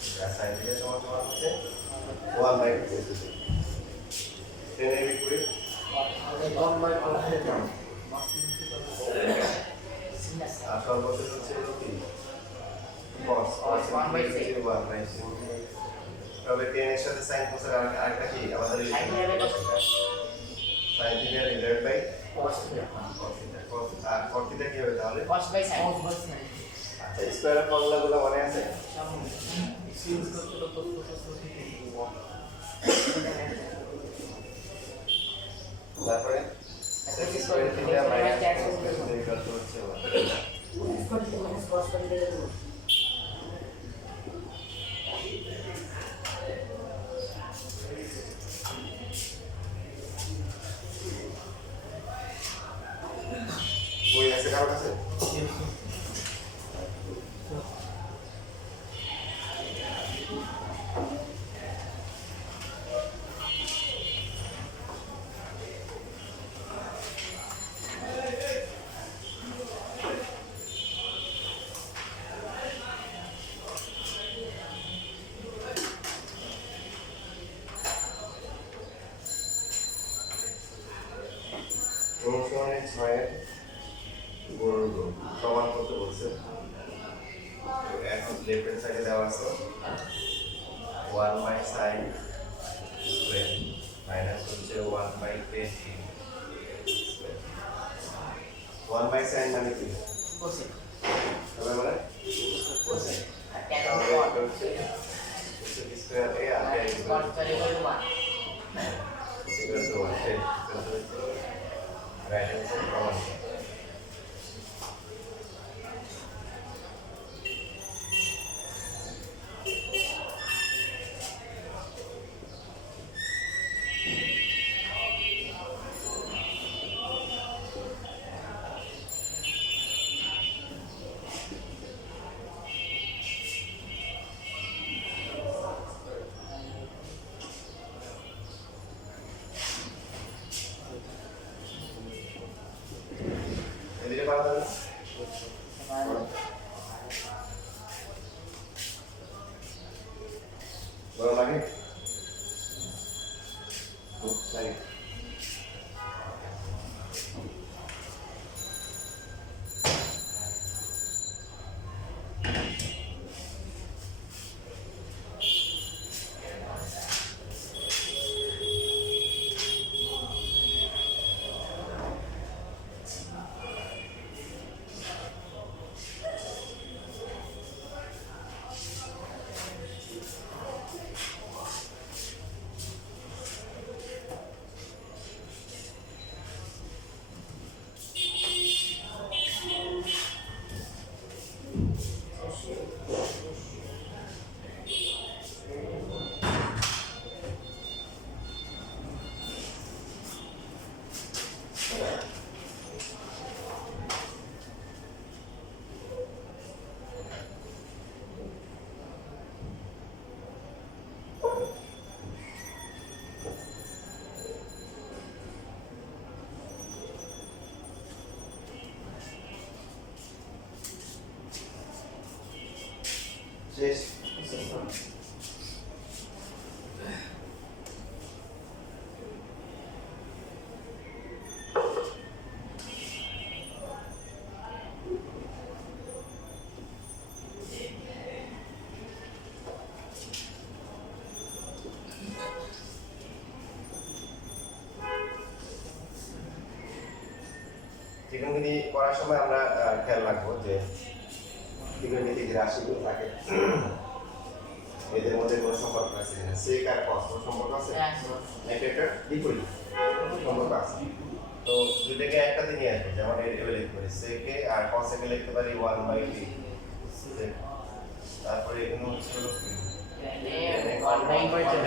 আর sin theta সমান সমান হচ্ছে 1 বাই cos থিটা। টেন এর বিপরীত 1 বাই cos থিটা। আর সর্বশেষ হচ্ছে কি cos 1 বাই 6 তবে টেন এর সাথে sin cos এর আরেকটা কি আমাদের sin theta divide by cos theta. আর cos থিটা কি হবে তাহলে cos by sin আচ্ছা স্কয়ারের ফর্মুলাগুলো মনে আছে সিরিজ করতে তো তারপরে sec square theta minus cos theta equal to হচ্ছে 1 বই আছে কারো কাছে অনুসরণের ছয়ের বর্গ প্রমাণ করতে বলছে তো এখন লেফট হ্যান্ড সাইডে দেওয়া আছে 1 বাই sin স্কয়ার মাইনাস হচ্ছে 1 by tan square 1 by sin মানে কি cosec তবে মানে cosec আর tan তাহলে cos এটা হচ্ছে স্কয়ার এ আর tan cos স্কয়ার equal to 1 equal to 1 right hand side প্রমাণ এদিকে পাওয়া যাবে বড় লাগে লাগে শেষ ত্রিকোণমিতি করার সময় আমরা খেয়াল রাখবো যে ত্রিকোণমিতিক যে রাশিগুলো থাকে এদের মধ্যে কোনো সম্পর্ক আছে কিনা sec আর cos কোনো সম্পর্ক আছে একটা বিপরীত সম্পর্ক আছে তো দুইটাকে একটাতে নিয়ে আসবো যেমন এভাবে লিখতে পারি sec এ আর cos এ লিখতে পারি 1 বাই t তারপরে এখানে হচ্ছে হলো কি 1 by 2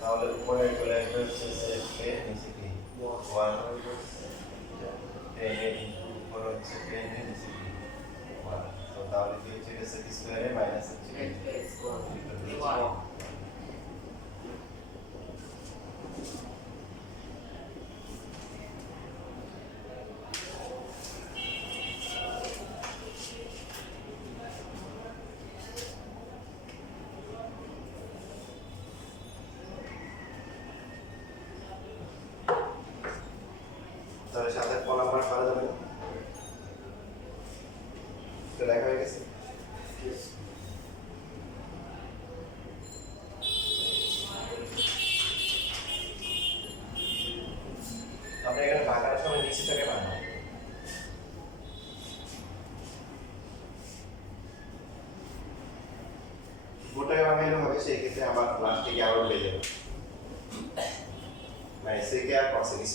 তাহলে উপরে চলে আসবে হচ্ছে sec এ নিচে কি 1 tan এর উপরে হচ্ছে tan এর নিচে কি 1 তো তাহলে কি হচ্ছে sec স্কয়ার এ মাইনাস হচ্ছে 1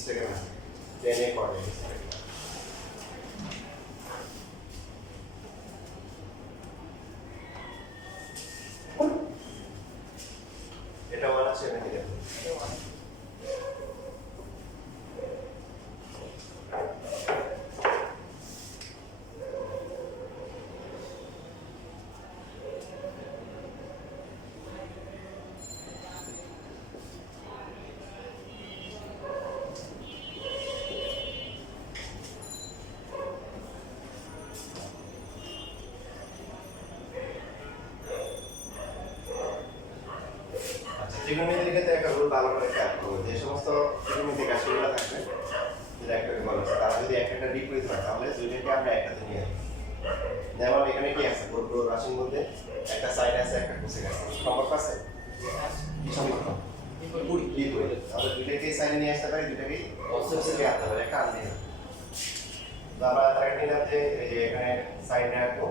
স্টেকে থাকে টেনে করে এটা ওয়ান আছে এখানে দেখুন ত্রিকোণমিতির ক্ষেত্রে একটা রুল ভালো করে খেয়াল করবো যে সমস্ত ত্রিকোণমিতিক রাশিগুলো থাকবে যেটা একটাকে বলা হচ্ছে তারা যদি একটা বিপরীত হয় তাহলে দুইটাকে আমরা একটাতে নিয়ে আসবো যেমন এখানে কি আছে পুরো রাশির মধ্যে একটা সাইন আছে একটা কোসেক আছে সম্পর্ক আছে কি সম্পর্ক বিপরীত তাহলে দুইটাকেই সাইনে নিয়ে আসতে পারি দুইটাকেই কোসেকে আনতে পারি একটা আনলেই হবে তো আমরা তার নিলাম যে এই যে এখানে সাইনে রাখবো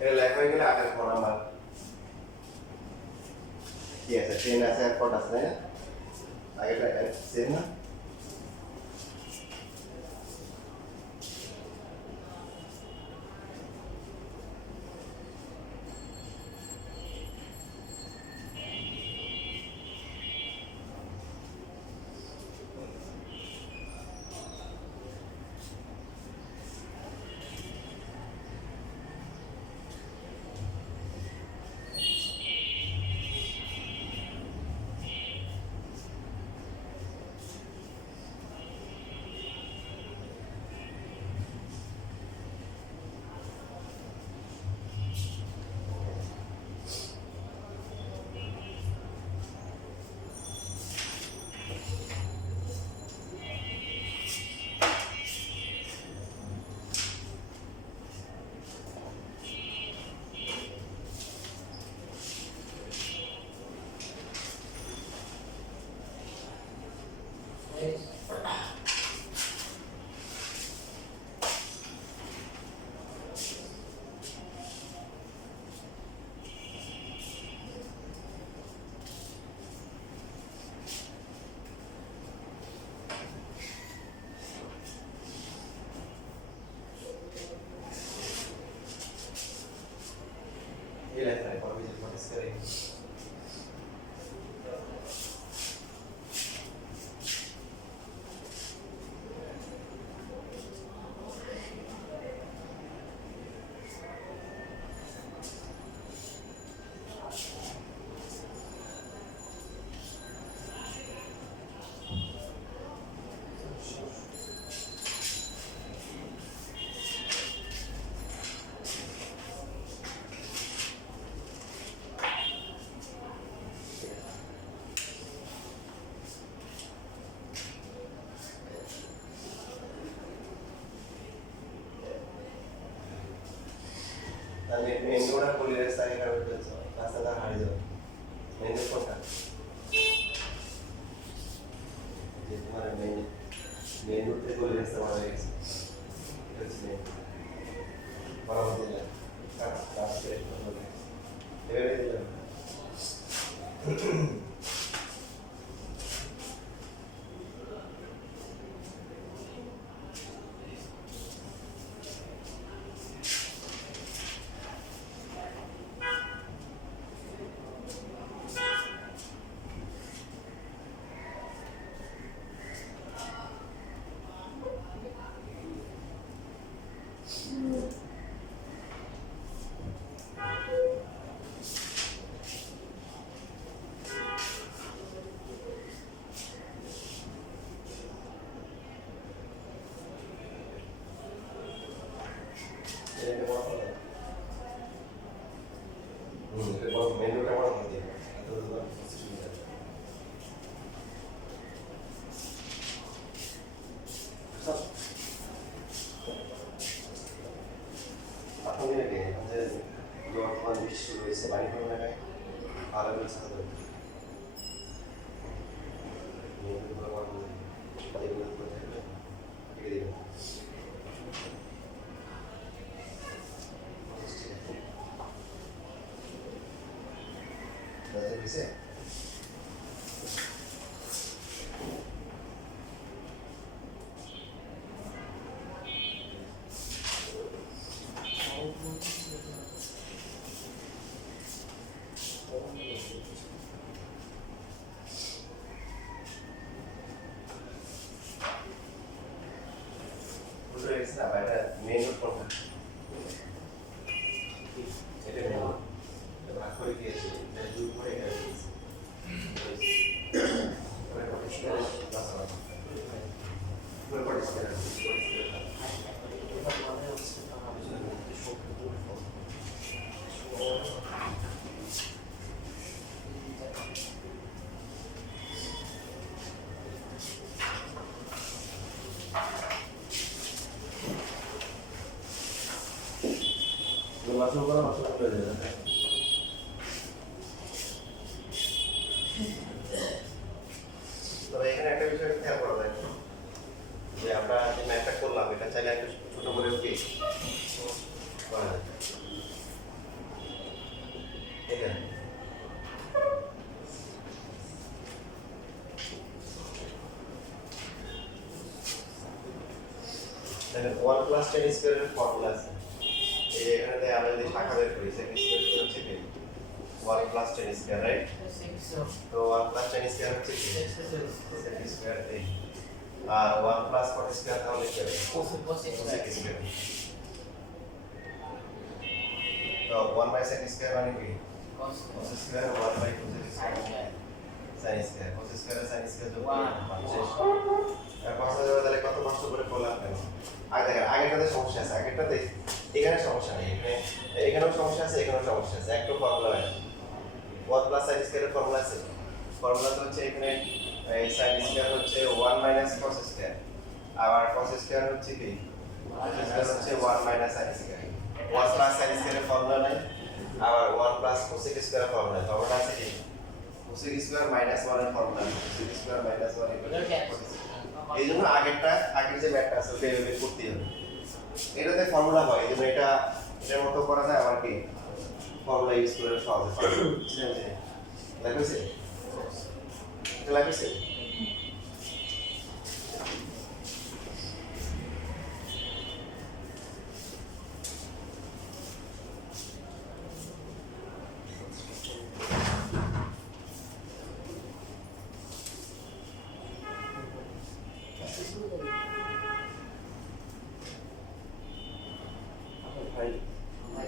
এটা লেখা হয়ে গেলে আগের পর আমার কি আছে ট্রেন আছে এয়ারপোর্ট আছে তাই না আগেটা সেম না তাহলে মেনুটা পলিরাইজ থাকে কারণ রাস্তাটা হারিয়ে যাবে মেনু কোনটা যে তোমার মেনুতে পলিরাইজ করা হয়ে গেছে বড় দিলে রাস্তা এবারে দিলাম মেনুটা বড় করে দিই আপনি নাকি যে বর্তমান বিশ্ব রয়েছে বাড়ি কোনো জায়গায় ভালো করে ছাড়া Dice. Udah di sana ada menu kontak. Ini menu. Aku lagi dan juga mereka. Masuk ke তবে এখানে একটা বিষয় খেয়াল করা যায় যে আমরা যে ম্যাপটা করলাম এটা চাইলে একটু ছোট করে কি করা যায় এখানে দেখেন 1 প্লাস 10 স্কয়ারের ফর্মুলা আছে এই এখানে আমরা যদি শাখা বের করি সেকেন্ড স্কয়ার হচ্ছে কি 1 প্লাস 10 স্কয়ার রাইট তো 1 প্লাস 10 স্কয়ার হচ্ছে কি সেকেন্ড স্কয়ার আর 1 প্লাস 40 স্কয়ার তাহলে কি হবে সেকেন্ড স্কয়ার তো 1 বাই সেকেন্ড স্কয়ার মানে কি cos square 1 by cos square sin square cos square আর sin স্কয়ার যোগ করে 1 আর 5 হাজার তাহলে কত কষ্ট করে করলাম কেন আগে দেখেন আগেরটাতে সমস্যা আছে আগেরটাতে এখানে সমস্যা নেই এখানেও সমস্যা আছে এখানেও সমস্যা আছে একটু ফর্মুলা হয় 1 প্লাস sin স্কয়ারের ফর্মুলা আছে ফর্মুলা তো হচ্ছে এখানে এই sin স্কয়ার হচ্ছে 1 মাইনাস cos স্কয়ার আবার cos স্কয়ার হচ্ছে কি cos স্কয়ার হচ্ছে 1 minus sin square 1 plus sin স্কয়ারের ফর্মুলা নাই আবার 1 প্লাস cosec স্কয়ারের ফর্মুলা ফর্মুলা আছে কি cosec স্কয়ার মাইনাস 1 এর ফর্মুলা cosec স্কয়ার মাইনাস 1 এইজন্য আগের যে ম্যাথটা আছে ওটা এভাবে করতে হবে এটাতে ফর্মুলা হয় এইজন্য এটার মতো করা যায় আবার কি ফর্মুলা ইউজ করে সহজে পারবে বুঝছেন লাগছে এটা লাগছে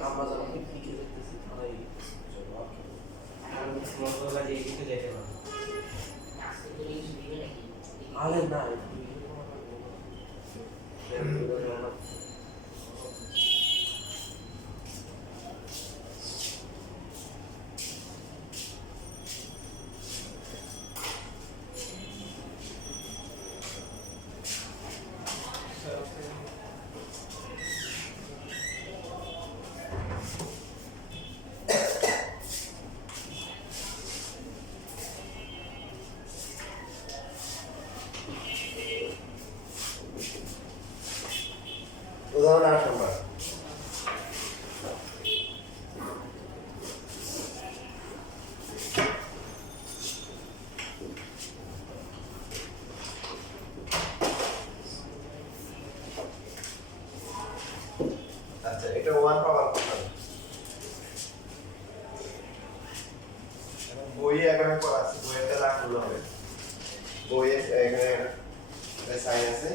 আমরা যখন পিকে দেখতেছি তাহলে মশলা দিয়ে দিতে যেতে না আরে না এটা 1 প্রমাণ করতে হবে। বইয়ে একবার পড়া আছে, বইয়েরটা না করলে হবে। বইয়ে এখানে সাইন আছে,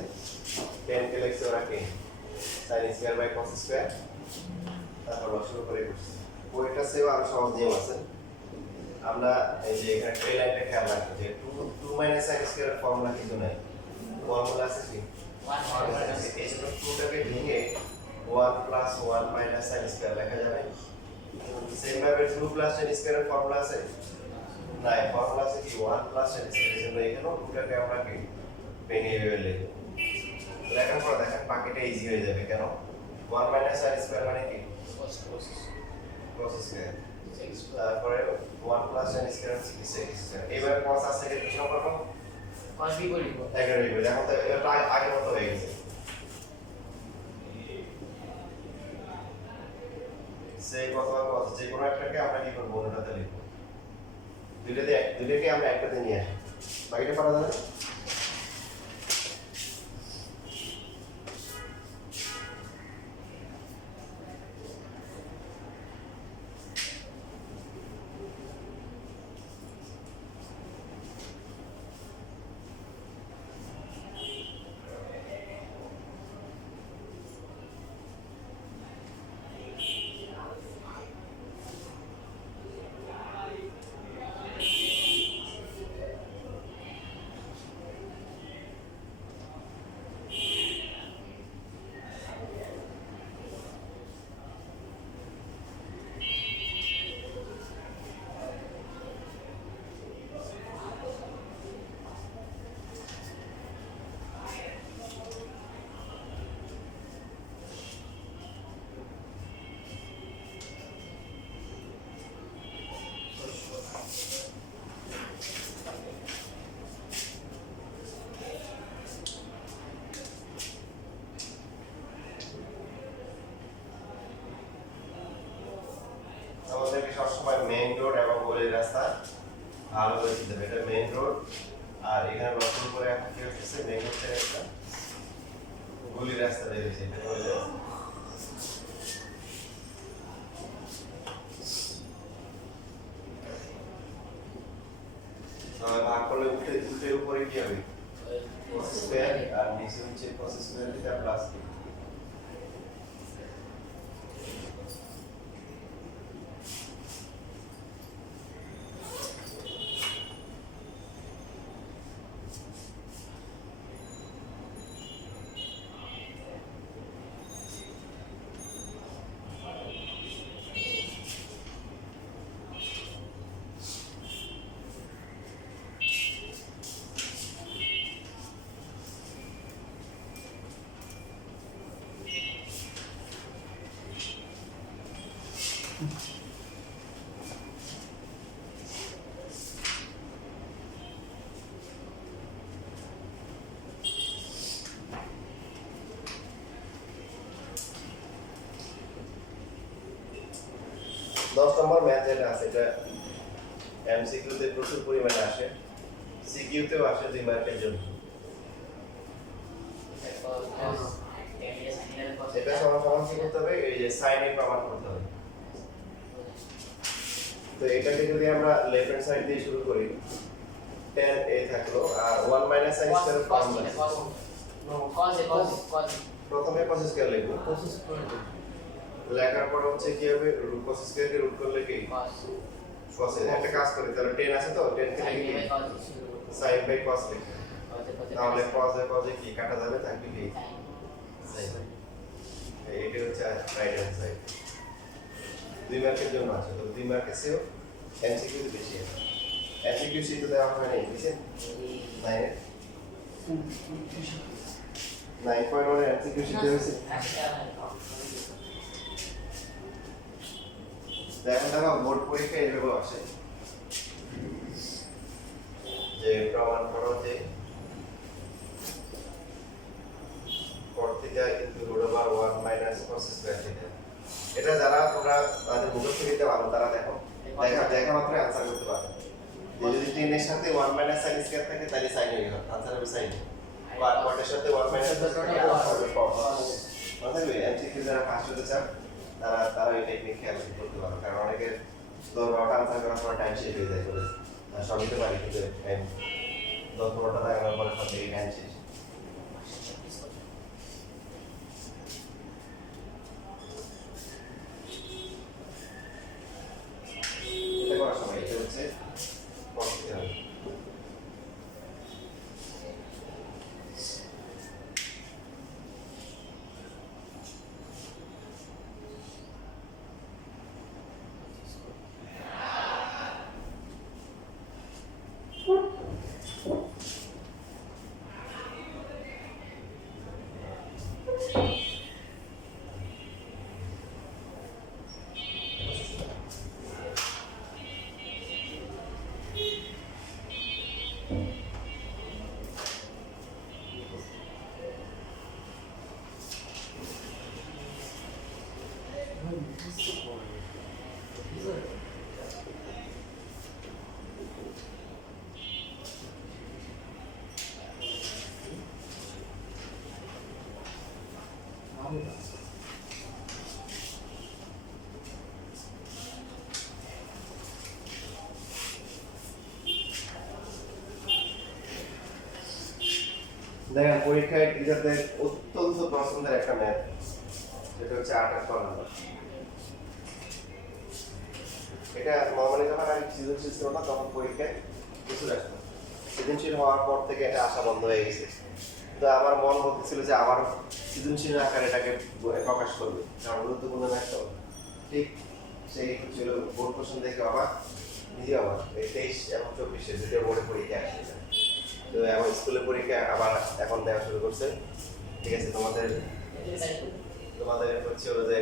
10 কে লিখছে ওরা কে sine square by cos square, তারপর লসাগু করে করছি। বইটা সেও আরো সহজ নিয়ম আছে। আমরা এই যে এখানে এই লাইনটা খেয়াল রাখবো যে 2 মাইনাস সাইন স্কয়ার ফর্মুলা কিন্তু নাই, ফর্মুলা আছে কি 1 এই জন্য 2 টাকে ভেঙে 1 প্লাস 1 মাইনাস সাইন স্কয়ার লেখা যাবে। সেম ভাবে 2 প্লাস সাইন স্কয়ারের ফর্মুলা আছে না, ফর্মুলা আছে কি 1 প্লাস সাইন স্কয়ার। এই জন্য এখানেও 2 টাকে আমরা কি ভেঙে ভেবে লিখব। লেখার পর দেখেন বাকিটা ইজি হয়ে যাবে। কেন 1 মাইনাস সাইন স্কয়ার মানে কি cos cos স্কয়ার, 6 তারপরে 1 প্লাস সাইন স্কয়ার হচ্ছে কি sec স্কয়ার। এবার cos আছে কি কি সম্পর্ক cos বিপরীত এগারো ডিগ্রি। এখন তো এটা আগের মতো হয়ে গেছে। সেই অথবা cos যে কোনো একটাকে আমরা কি করব ওটাতে লিখব। দুইটাকে আমরা একটাতে নিয়ে আসি, বাকিটা পারা যাবে। আমাদেরকে সবসময় মেইন রোড এবং গলির রাস্তা ভালো করে চিনতে হবে। এটা মেইন রোড আর এখানে লক্ষ্য করে এখন কি হচ্ছে মেইন রোড থেকে একটা গলির রাস্তা বেরিয়েছে, এটা গলির রাস্তা। ভাগ করলে উল্টের উপরে কি হবে cos স্কয়ার আর নিচে হচ্ছে cos স্কয়ার থিটা প্লাস কি। দশ নম্বর ম্যাথ যেটা আছে এটা এমসিকিউ তে প্রচুর পরিমাণে আসে, সিকিউ তেও আসে 2 মার্কের জন্য। এটা সমান কি করতে হবে, এই যে সাইন এর প্রমাণ করতে হবে। তো এটাকে যদি আমরা লেফট হ্যান্ড সাইড দিয়ে শুরু করি, tan a থাকলো আর 1 মাইনাস sin স্কয়ার ফর্মুলা। প্রথমে cos স্কয়ার লিখব, প্রসেস করে দিই লেখার পর হচ্ছে কি হবে cos স্কয়ার কে রুট করলে কি cos এর একটা কাজ করি, তাহলে 10 আছে তো 10 কে লিখি sin বাই cos লিখি, তাহলে cos এ কি কাটা যাবে, থাকবে কি sin। এইটা হচ্ছে রাইট হ্যান্ড সাইড। 2 মার্কের জন্য আছে, তো 2 মার্কের চেয়েও এমসিকিউ বেশি আছে। এমসিকিউ শীট দেওয়া হয় না, বুঝছেন 9.1 এমসিকিউ শীট হয়েছে। দেখো বোর্ড পরীক্ষায় এরকম আসে যে প্রমাণ করো যে cot theta into root over 1 minus cos square theta. এটা যারা তোমরা তাদের মুখস্থ করতে পারো তারা দেখো দেখা মাত্র आंसर করতে পারো। যদি 10 এর সাথে 1 মাইনাস sin স্কয়ার থাকে তাহলে sin হয়ে গেল, आंसर হবে sin। আর cot এর সাথে 1 মাইনাস cos স্কয়ার হবে cos। মানে এমসিকিউ যারা পাস করতে চাও তারা এই টেকনিক খেয়াল করতে পারো, কারণ অনেকের 10-12টা আনসার করার পর টাইম শেষ হয়ে যায় করে সবই তো পারি, কিন্তু 10-15টা দেখানোর পরে সব থেকে টাইম শেষ। এটা করার সময় এটা হচ্ছে পড়তে হবে। দেখেন পরীক্ষায় টিচারদের অত্যন্ত পছন্দের একটা ম্যাথ, সেটা হচ্ছে 8 নাম্বার। এটা নর্মালি যখন আমি সৃজনশীল ছিল না তখন পরীক্ষায় কিছু রাখতাম, সৃজনশীল হওয়ার পর থেকে এটা আসা বন্ধ হয়ে গেছে। তো আমার মন বলতেছিল যে আবার সৃজনশীল আকারে এটাকে প্রকাশ করবে, কারণ গুরুত্বপূর্ণ ম্যাথ তো। ঠিক সেই ছিল বোর্ড কোশ্চেন দেখে আবার নিজে আবার 23 এবং 24 দুটো বোর্ডে পরীক্ষা আসছে। তো এখন স্কুলের পরীক্ষা আবার এখন দেওয়া শুরু করছে। ঠিক আছে, তোমাদের হচ্ছে হলো যে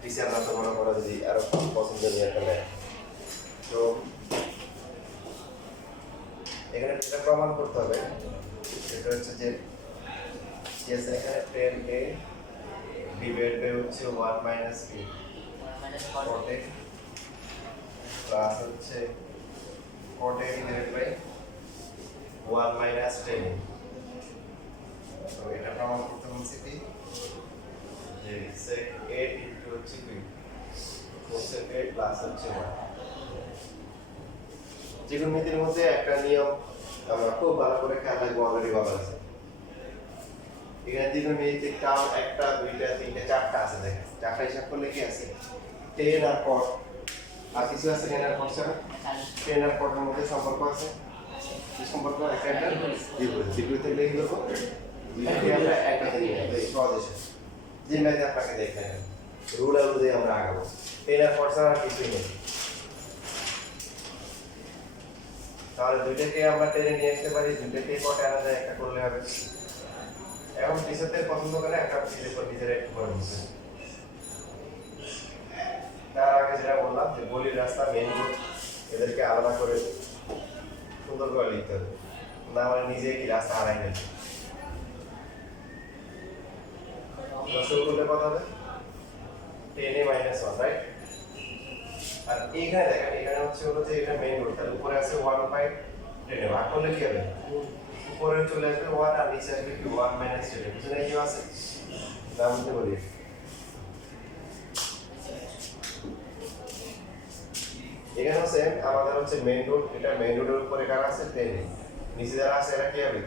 টিচার না মনে করো যদি আরো পছন্দের নিয়ে একটা নেয়। তো এখানে যেটা প্রমাণ করতে হবে সেটা হচ্ছে যে এখানে 10a ডিভাইড বাই হচ্ছে 1 মাইনাস b cot প্লাস হচ্ছে cot a divide by 1 minus 10a। তো এটা প্রমাণ করতে বলছি কি যে sec a ইনটু হচ্ছে b cosec a প্লাস হচ্ছে 1। ত্রিকোণমিতির মধ্যে একটা নিয়ম আমরা খুব ভালো করে খেয়াল রাখবো, অলরেডি বলা আছে। এখানে ত্রিকোণমিতির টার্ম 1 2 3 4 আছে, দেখেন 4টা হিসাব করলে কি আছে 10 আর cot, আর কিছু আছে 10 আর cot ছাড়া। 10 আর cot এর মধ্যে সম্পর্ক আছে, কি সম্পর্ক? একটা বিপরীতে লিখে দেবো, দুইটাকে আমরা একটাতে নিয়ে নেব। এই সহজ আছে, যে ম্যাথে আপনাকে দেখেন রুল অনুযায়ী আমরা আগাবো। 10 আর cot ছাড়া আর কিছুই নেই। তাহলে দুইটাকে আমরা টেনে নিয়ে আসতে পারি, দুইটাকে cot আনা যায়, একটা করলে হবে। এখন টিচারদের পছন্দ করে একটা নিজের একটু করে নিচ্ছে। তার আগে যেটা বললাম যে গলির রাস্তা, মেইন রোড, এদেরকে আলাদা করে সুন্দর করে লিখতে হবে, না মানে নিজে কি রাস্তা হারাই নেবে। শুরু করলে কত হবে? 10a - 1, right? আর এখানে দেখেন, এখানে হচ্ছে হলো যে এটা মেইন রোড, তাহলে উপরে আছে 1/10, ভাগ করলে কি হবে? উপরে চলে আসবে 1 আর নিচে আসবে কি 1 - 10। বুঝলেন কি আছে? না বুঝতে বলি এখানে হচ্ছে আমাদের হচ্ছে মেইন রোড, এটা মেইন রোডের উপরে কার আছে 10, নিচে যারা আছে এরা কি হবে?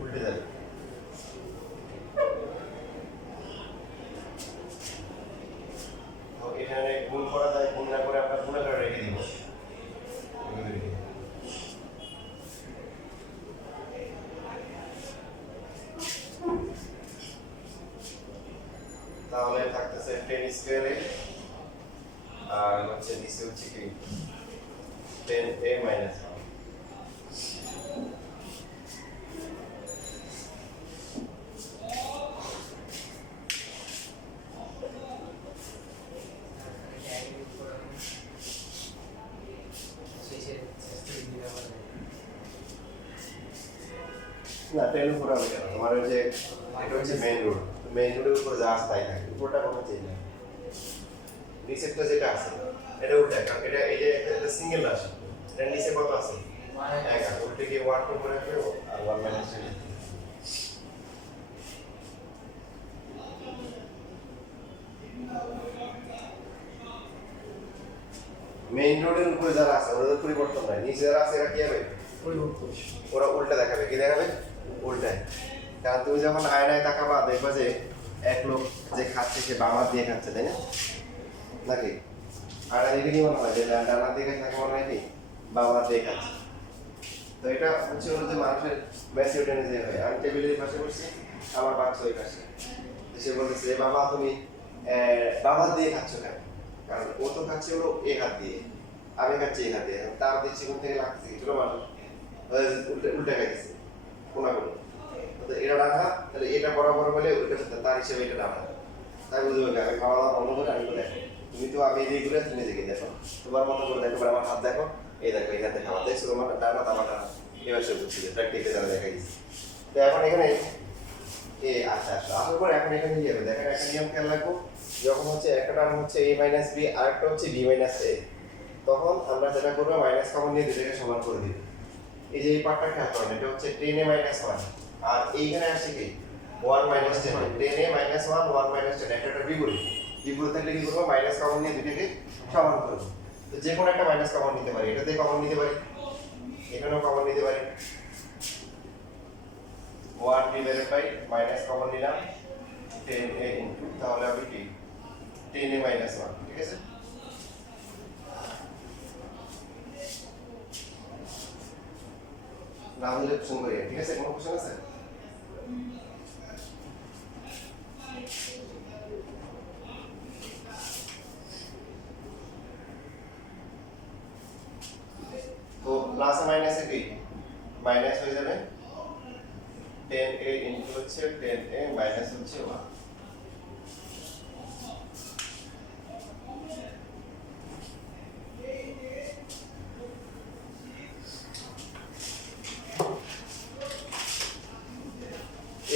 উল্টে যাবে। তো এখানে গুণ করা যায়, গুণ না করে আমরা গুণ করে রেখে দিব। তাহলে থাকতেছে 10 স্কয়ারে আর হচ্ছে নিচে হচ্ছে কি 10a - 1। না 10 উপরে হবে কেন? তোমার ওই যে এটা হচ্ছে মেইন রোড, মেইন রোডের উপরে যা আছে তাই থাকে, উপরটা কোনো চেঞ্জ নেই। নিচেরটা যেটা আছে এটা উল্টা, কারণ এটা এই যে একটা সিঙ্গেল রাশি, এটা নিচে কত আছে? 1 আর উল্টে গিয়ে 1 টু করে আসবে আর 1 - 10। মেইন রোডের উপরে যারা আছে ওদের পরিবর্তন নাই, নিচে যারা আছে এরা কি হবে? পরিবর্তন। ওরা উল্টা দেখাবে। কি দেখাবে? উল্টায়। কারণ তুমি যখন আয়নায় তাকাবা দেখবা যে এক লোক যে খাচ্ছে সে বাম হাত দিয়ে খাচ্ছে, তাই না? নাকি আয়না দেখে কি মনে হয় যে ডান হাত দিয়ে খাচ্ছে, মনে হয় কি বাম হাত দিয়ে খাচ্ছে? তো এটা হচ্ছে হলো যে মানুষের ম্যাচিউরিটি যে হয়। আমি টেবিলের পাশে বসছি, আমার বাচ্চা ওই পাশে, সে বলতেছে বাবা তুমি বাম হাত দিয়ে খাচ্ছ কেন? কারণ ও তো খাচ্ছে হলো এই হাত দিয়ে, আমি খাচ্ছি এই হাত দিয়ে, তার দিচ্ছি কোন থেকে লাগছে ছোট মানুষ উল্টে উল্টে খাইতেছে কোনা কোনো। তো এটা ডান হাত, তাহলে এটা বরাবর বলে উল্টে খেতে, তার হিসেবে এটা ডান হাত। তাই বুঝবে আমি খাওয়া দাওয়া বন্ধ করে আমি দেখো তুমি তো আমি এই করে তুমি দেখে দেখো তোমার মতো করে দেখো, আমার হাত দেখো, এই দেখো এই হাতে খাওয়া দেখছো তোমার ডান হাত আমার ডান হাত, এবার সে বুঝছি যে প্র্যাকটিক্যালি যারা দেখাই দিচ্ছে। তো এখন এখানে আচ্ছা আসার পর এখন এখানে কি হবে দেখেন, একটা নিয়ম খেয়াল রাখবো, যখন হচ্ছে একটা টার্ম হচ্ছে a মাইনাস b আর একটা হচ্ছে b মাইনাস a, তখন আমরা যেটা করবো মাইনাস কমন নিয়ে দুটোকে সমান করে দিব। এই যে এই পার্টটা খেয়াল করেন, এটা হচ্ছে 10a মাইনাস 1 আর এইখানে আসছে কি 1 মাইনাস 10, 10a মাইনাস 1 1 মাইনাস 10, এটা বিপরীত। বিপরীত থাকলে কি করবো মাইনাস কমন নিয়ে দুটোকে সমান করব। তো যে কোনো একটা মাইনাস কমন নিতে পারি, এটাতে কমন নিতে পারি, এখানেও কমন নিতে পারি। 1 ডিভাইডেড বাই মাইনাস কমন নিলাম 10a ইনটু, তাহলে হবে কি 10a মাইনাস 1, ঠিক আছে? না হলে কোশ্চেন করি, ঠিক আছে? কোনো কোশ্চেন আছে? তো প্লাস মাইনাসে কি মাইনাস হয়ে যাবে, 10a ইনটু হচ্ছে 10a মাইনাস হচ্ছে 1।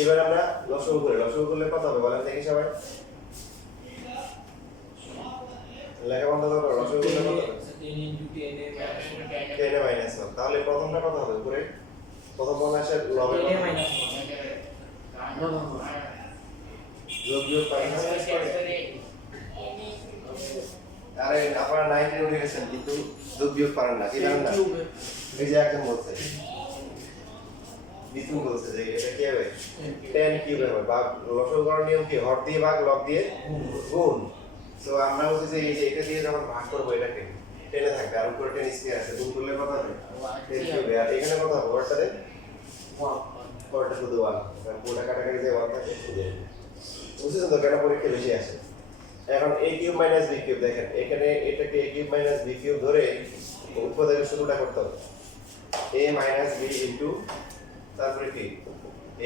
এবার আমরা লসাগু করলে কত হবে বলেন দেখি সবাই, লেখা বন্ধ করো। লসাগু করলে কত হবে? 10 এ মাইনাস 1, তাহলে প্রথমটা কত হবে উপরে? প্রথম মাইনাসের লবে যোগ বিয়োগ পাই না। আরে আপনারা 9 উঠে গেছেন কিন্তু যোগ বিয়োগ পারেন না, কি জানেন না? এই যে একজন বলছে, বিতুন বলছে যে এটা কি হবে 10 কিউব হবে, বা লসাগু করার নিয়ম কি হর দিয়ে ভাগ লব দিয়ে গুণ। সো আমরা বলছি যে এই যে এটা দিয়ে যখন ভাগ করব এটাকে 10 এ থাকবে আর উপরে 10 স্কয়ার আছে, গুণ করলে কত হবে 10 কিউব। আর এখানে কত হবে ওরটাতে 1, ওরটা শুধু 1, কারণ পুরোটা কাটাকাটি যে 1 থাকে শুধু। বুঝছেন তো কেন পরীক্ষা বেশি আসে? এখন a cube minus b cube, দেখেন এখানে এটাকে a cube minus b cube ধরে উপর থেকে শুরুটা করতে হবে, a মাইনাস b ইনটু তারপরে কি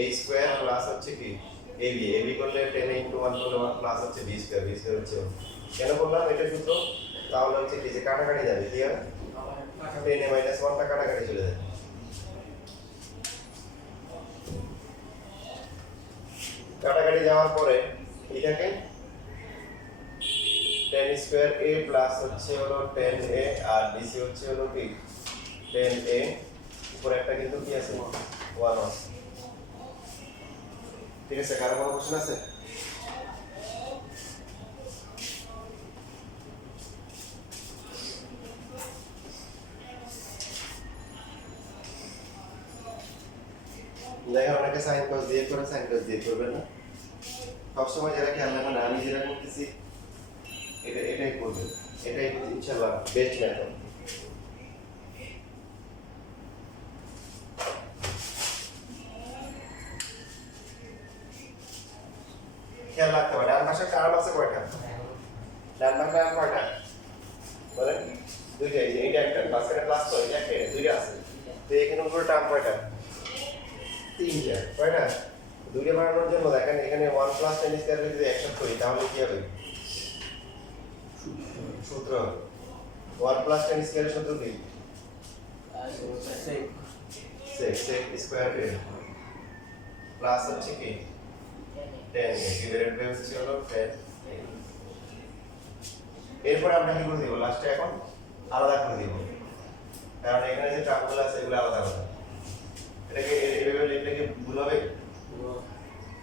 a স্কয়ার প্লাস হচ্ছে কি ab করলে 10 ইনটু 1 করলে 1 প্লাস হচ্ছে b স্কয়ার হচ্ছে 1। কেন বললাম এটা সূত্র? তাহলে হচ্ছে কি যে কাটাকাটি যাবে, কি হবে 10 মাইনাস 1 টা কাটাকাটি চলে যাবে। কাটাকাটি যাওয়ার পরে এটাকে 10 স্কয়ার a প্লাস হচ্ছে হলো 10a আর bc হচ্ছে হলো কি 10a, উপরে একটা কিন্তু কি আছে 1 আছে, ঠিক আছে? কারো কোনো প্রশ্ন আছে? দেখেন অনেকে সাইন কস দিয়ে করে, সাইন কস দিয়ে করবে না। সবসময় যারা খেয়াল রাখবেন আমি যেটা করতেছি এটাই করবেন, এটাই ইনশাআল্লাহ বেস্ট মেথড। খেয়াল রাখতে হবে ডান পাশে কার আছে কয়টা? ডান পাশে আর কয়টা বলেন? দুইটা। এইটা একটা পাশে প্লাস তো এটা একটা, দুইটা আছে। তো এখানে উপরে টার্ম কয়টা? তিনটা। কয়টা? দুইটা বানানোর জন্য দেখেন এখানে 1 প্লাস 10 স্কয়ার যদি একসাথে করি তাহলে কি হবে? সূত্র হবে 1 প্লাস 10 স্কয়ারের সূত্র কি? sec স্কয়ার প্লাস হচ্ছে কি 10 ডিভাইডেড বাই হচ্ছে হলো 10। এরপর আমরা কি করে দেব? লাস্টে এখন আলাদা করে দেব, কারণ এখানে যে টার্মগুলো আছে এগুলো আলাদা আলাদা। এটাকে এইভাবে লিখলে কি ভুল হবে?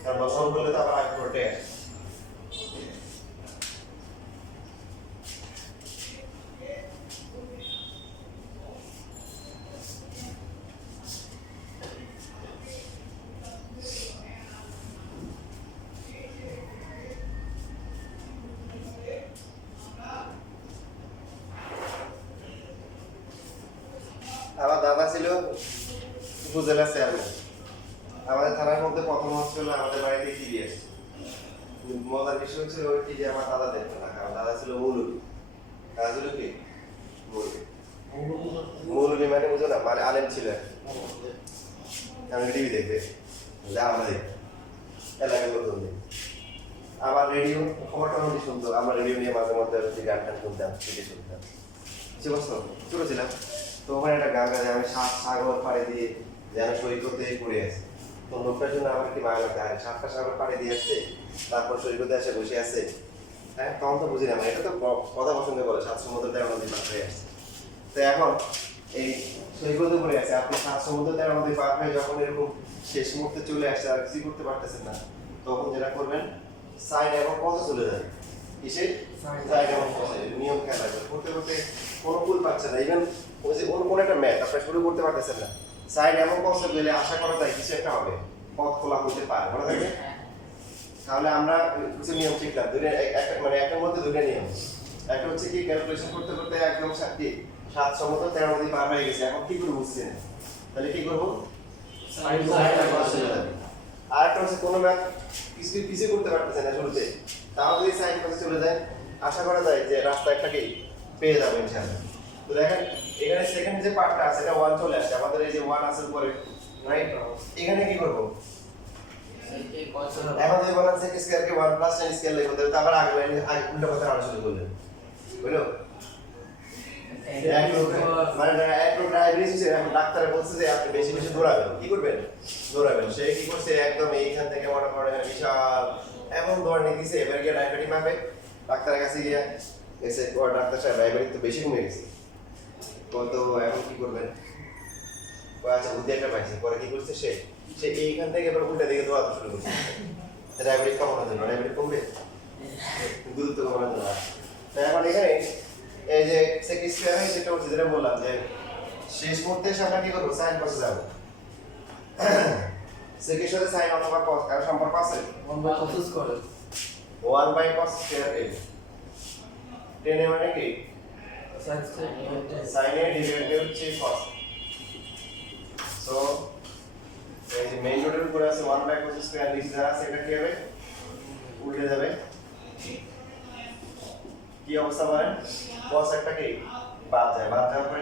কারণ লসাগু করলে তো আবার আগে করতে আসে। ছিল উপজেলা চেয়ারম্যান। আমাদের থানার মধ্যে প্রথম হচ্ছিল আমাদের বাড়িতে টিভি আসছে। মজার বিষয় হচ্ছে ওই টিভি আমার দাদা দেখতো না, কারণ দাদা ছিল মৌলবী। দাদা ছিল কি মৌলবী। মৌলবী মানে বুঝো না, মানে আলেম ছিল আর কি। আমি টিভি দেখবে যা আমরা দেখি এলাকায় লোকজন দেখি। আমার রেডিও খবরটা অনেক শুনতো, আমরা রেডিও নিয়ে মাঝে মধ্যে হচ্ছে গান টান শুনতাম, সিটি শুনতাম। বুঝতে পারছো? ছোট ছিলাম তো ওখানে একটা গান গাছে আমি সাগর পাড়ে দিয়ে যেন সৈকতে পড়ে আছি। তো লোকটার জন্য আমার কি ভালো লাগে, আরে 7টা সাগর পাড়ে দিয়ে আসছে, তারপর সৈকতে এসে বসে আছে। হ্যাঁ, তখন তো বুঝি না, এটা তো কথা পছন্দ বলে 7 সমুদ্র 13 নদী পার হয়ে আসছে। তো এখন এই সৈকতে পড়ে আছে, আপনি 7 সমুদ্র 13 নদী পার হয়ে যখন এরকম শেষ মুহূর্তে চলে আসছে আর কিছু করতে পারতেছেন না, তখন যেটা করবেন সাইন এবং পথে চলে যাবে। কিসে? সাইন এবং পথে নিয়ম খেলা করতে করতে কোনো কুল পাচ্ছে না। ইভেন ওই যে অন্য কোনো একটা ম্যাচ আপনারা শুরু করতে পারতেছেন না, সাইন এবং পথে গেলে আশা করা যায় কিছু একটা হবে, পথ খোলা হতে পারে, মনে থাকবে। তাহলে আমরা কিছু নিয়ম শিখলাম, মানে একটার মধ্যে দুটো নিয়ম। একটা হচ্ছে কি ক্যালকুলেশন করতে করতে একদম 7 সমুদ্র 13 নদী পার হয়ে গেছে, এখন কি করে বুঝছেন? তাহলে কি করবো? আর একটা হচ্ছে কোনো ম্যাথ কিছু করতে পারতেছে না শুরুতে, তাও যদি সাইন পাশে চলে যায় আশা করা যায় যে রাস্তা একটাকেই পেয়ে যাবে ইনশাআল্লাহ। তো দেখেন এখানে সেকেন্ড যে পার্টটা আছে এটা 1 চলে আসছে, আমাদের এই যে 1 আছে উপরে, রাইট? এখানে কি করব? এখন যদি বলেন sec স্কয়ার কে 1 প্লাস sin স্কয়ার লিখো, তাহলে আবার আগে লাইনে উল্টো কথা আলোচনা শুরু করলেন, বুঝলো? ডাক্তারে বলছে যে আপনি বেশি বেশি দৌড়াবেন, কি করবেন? দৌড়াবেন। সে কি করছে, একদম এইখান থেকে মনে করেন বিশাল এমন দৌড় নিয়ে দিছে, এবার গিয়ে ডায়াবেটিস মাপে ডাক্তারের কাছে গিয়ে এসে ও ডাক্তার সাহেব ডায়াবেটিস তো বেশি কমে গেছে, তো এখন কি করবেন? ও আচ্ছা বুদ্ধি একটা পাইছে, পরে কি করছে সে সে এইখান থেকে এবার উল্টা দিকে দৌড়াতে শুরু করছে। ডায়াবেটিস কমানোর জন্য, ডায়াবেটিস কমবে, দ্রুত কমানোর জন্য। তাই এখন এখানে এই যে sec স্কয়ার হয় যেটা হচ্ছে, যেটা বললাম যে শেষ মুহূর্তে এসে আমরা কি করবো? সাইন কসে যাবো। sec এর সাথে সাইন অথবা cos কার সম্পর্ক আছে? 1/cos করে 1/cos স্কয়ার a। tan এর মানে কি? sin square sin এর ডেরিভেটিভ হচ্ছে cos। সো এই যে মেইন রুটের উপরে আছে 1/cos স্কয়ার, নিচে যারা আছে এটা কি হবে? উল্টে যাবে। কি অবস্থা বলেন? cos একটা কি বাদ যায়, বাদ যাওয়ার পরে